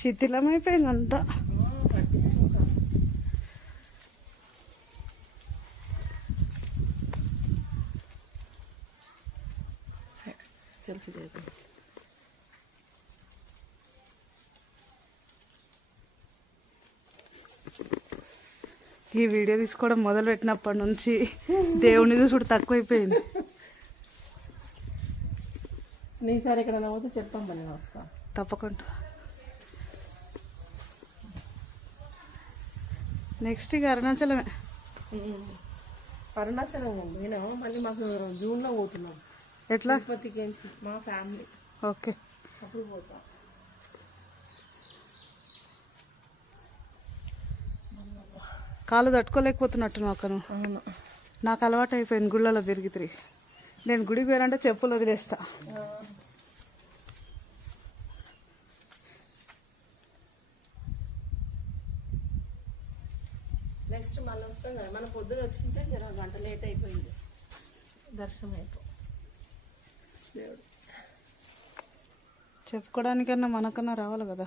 శిథిలమైపోయిందంతా. Selfie చేద్దాం. ఈ video తీసుకోవడం మొదలు పెట్టినప్పటి నుంచి దేవుని చూసుడు తక్కువైపోయింది. నీసారి ఇక్కడ పోతే చెప్పమ్మా, నేను వస్తా తప్పకుండా. నెక్స్ట్ ఇక అరుణాచలమే. అరుణాచలం నేను మళ్ళీ మాకు జూన్లో పోతున్నాం. ఎట్లా? తిరుపతికి మా ఫ్యామిలీ. ఓకే, అప్పుడు పోతాం. కాళ్ళు తట్టుకోలేకపోతున్నట్టు అక్కను. అవును, నాకు అలవాటు అయిపోయింది గుళ్ళలో తిరిగి తిరిగి. నేను గుడికి పోయానంటే చెప్పులు వదిలేస్తా. నెక్స్ట్ మళ్ళీ వస్తాం కదా. మన పొద్దున వచ్చింటే 20 గంట లేట్ అయిపోయింది దర్శనం అయిపో. దేవుడు చెప్పుకోవడానికన్నా మనకన్నా రావాలి కదా.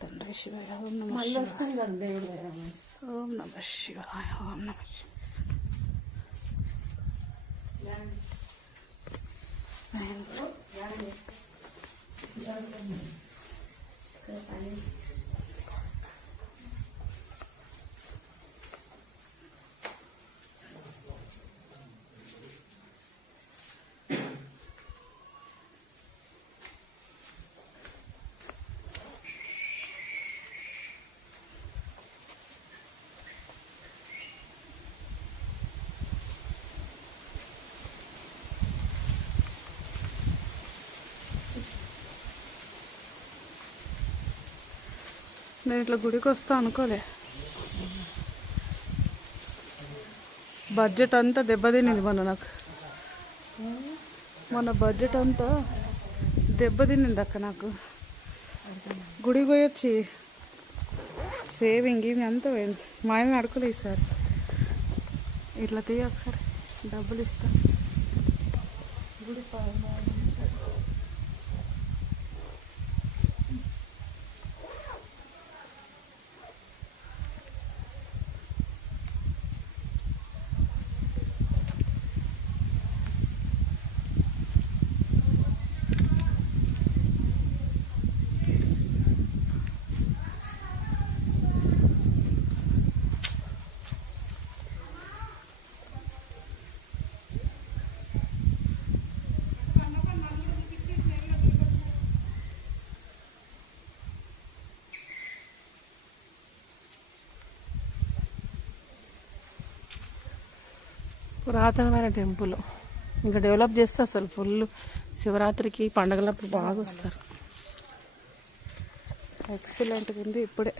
తండ్రి శివాయ, ఓం నమ మళ్ళీ వస్తాం కదా దేవుడు. ఓం నమ శివాయ, ఓం నమ శివాయ. నేను ఇట్లా గుడికి వస్తా అనుకోలే. బడ్జెట్ అంతా దెబ్బతినింది నాకు. మొన్న బడ్జెట్ అంతా దెబ్బతినింది అక్క నాకు. గుడికి పోయి వచ్చి సేవింగ్ ఇది అంతా పోయింది. మా ఆయన అడుకోలే ఈసారి. ఇట్లా తీయ ఒకసారి డబ్బులు ఇస్తా. గుడి పురాతనమైన టెంపుల్. ఇంకా డెవలప్ చేస్తే అసలు ఫుల్ శివరాత్రికి పండగలప్పుడు బాగా వస్తారు. ఎక్సలెంట్గా ఉంది. ఇప్పుడే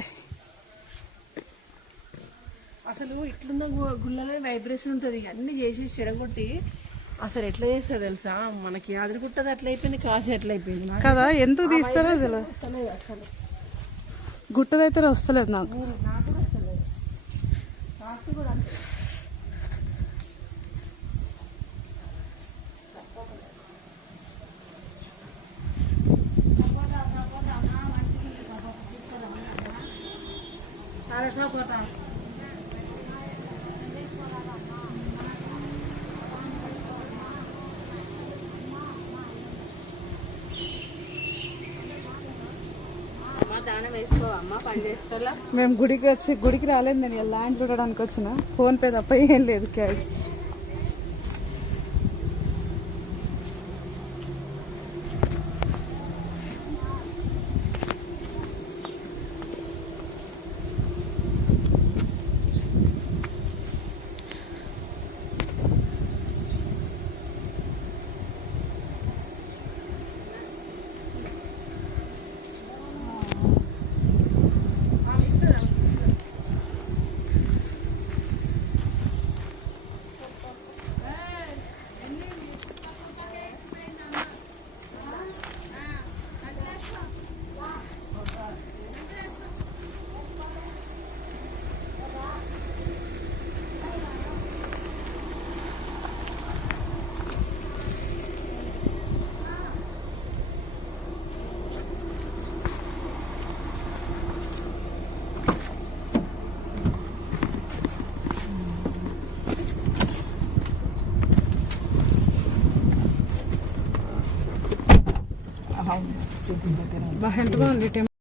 అసలు ఇట్లున్న గుళ్ళలో వైబ్రేషన్ ఉంటుంది. అన్నీ చేసి చెడగొట్టి అసలు ఎట్లా చేస్తారు తెలుసా? మనకి యాదగిరిగుట్టది అట్లా అయిపోయింది, కాశీ ఎట్లా అయిపోయింది కదా. ఎందుకు తీస్తారో అసలు. గుట్టదైతే వస్తలేదు నాకు. నాకు కూడా వస్తలేదు. కాశీ కూడా అంతే. మేము గుడికి రాలేదు. నేను ల్యాండ్ చూడడానికి వచ్చిన. ఫోన్ పే తప్ప ఏం లేదు క్యాష్. చూపించే ఎంత బాగుంది టెంపుల్.